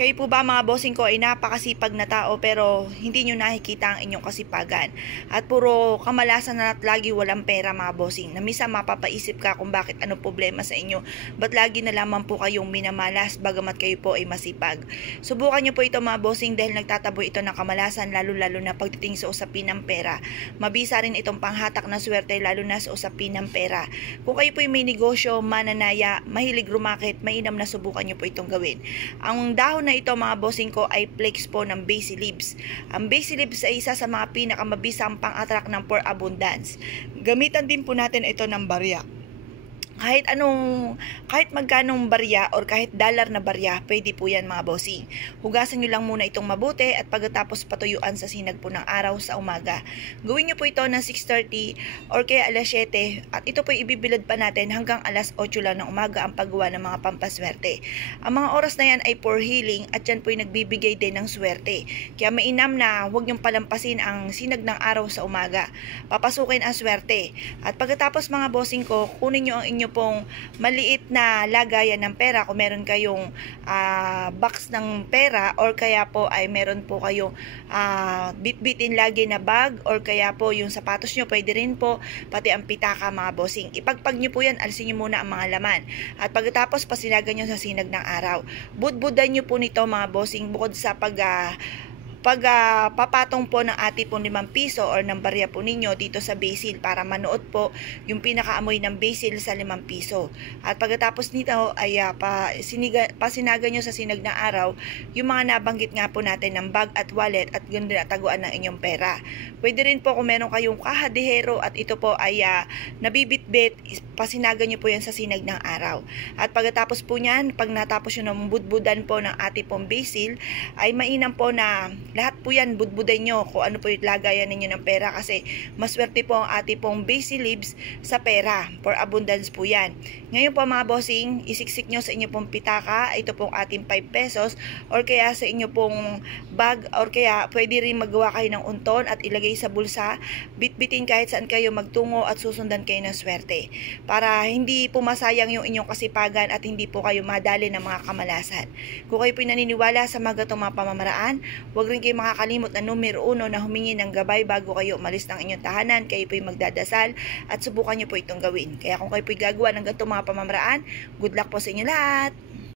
Kayo po ba mga bossing ko ay napakasipag na tao pero hindi nyo nakikita ang inyong kasipagan at puro kamalasan na at lagi walang pera mga bossing, na misa mapapaisip ka kung bakit ano problema sa inyo, ba't lagi na lamang po kayong minamalas bagamat kayo po ay masipag. Subukan nyo po ito mga bossing dahil nagtataboy ito ng kamalasan, lalo na pagdating sa usapin ng pera. Mabisa rin itong panghatak na swerte lalo na sa usapin ng pera. Kung kayo po ay may negosyo, mananaya, mahilig rumakit, mainam na subukan nyo po itong gawin. Ang dahon na ito mga bossing ko ay flakes po ng basil leaves. Ang basil leaves ay isa sa mga pinakamabisang pang-attract ng for abundance. Gamitan din po natin ito ng barya. Kahit magkanong barya or kahit dollar na barya, pwede po yan mga bossing. Hugasan nyo lang muna itong mabuti at pagkatapos patuyuan sa sinag po ng araw sa umaga. Gawin nyo po ito ng 6:30 or kaya alas 7 at ito po ibibilad pa natin hanggang alas 8 lang ng umaga ang paggawa ng mga pampaswerte. Ang mga oras na yan ay for healing at yan po ay nagbibigay din ng swerte. Kaya mainam na huwag nyong palampasin ang sinag ng araw sa umaga. Papasukin ang swerte. At pagkatapos mga bossing ko, kunin nyo ang inyo pong maliit na lagayan ng pera kung meron kayong box ng pera or kaya po ay meron po kayong bit-bitin lagi na bag or kaya po yung sapatos nyo, pwede rin po, pati ang pitaka mga bossing. Ipagpag nyo po yan, alisin nyo muna ang mga laman at pagkatapos pasinagan nyo sa sinag ng araw. Budbudan nyo po nito mga bossing bukod sa papatong po ng ati po 5 piso or ng barya po ninyo dito sa basil para manood po yung pinakaamoy ng basil sa 5 piso. At pagkatapos nito ay pasinagan nyo sa sinag ng araw yung mga nabanggit nga po natin ng bag at wallet at ganda na taguan ng inyong pera. Pwede rin po kung meron kayong kahadihero at ito po ay nabibitbit, pasinagan nyo po yan sa sinag ng araw. At pagkatapos po nyan, pag natapos nyo ng budbudan po ng ati pong basil, ay mainam po na lahat po yan, budbuday nyo kung ano po yung lagayan ninyo ng pera kasi maswerte po ang ating pong basil leaves sa pera. For abundance po yan. Ngayon po mga bossing, isiksik nyo sa inyo pong pitaka, ito pong ating 5 pesos or kaya sa inyo pong bag or kaya pwede rin magawa kayo ng unton at ilagay sa bulsa, bitbitin kahit saan kayo magtungo at susundan kayo ng swerte. Para hindi po masayang yung inyong kasipagan at hindi po kayo madali ng mga kamalasan. Kung kayo po naniniwala sa mga gatong mga pamamaraan, huwag rin kayo makakalimot na numero 1 na humingi ng gabay bago kayo umalis ng inyong tahanan. Kayo po'y magdadasal at subukan nyo po itong gawin. Kaya kung kayo po'y gagawa ng ganitong mga pamamaraan, good luck po sa inyo lahat!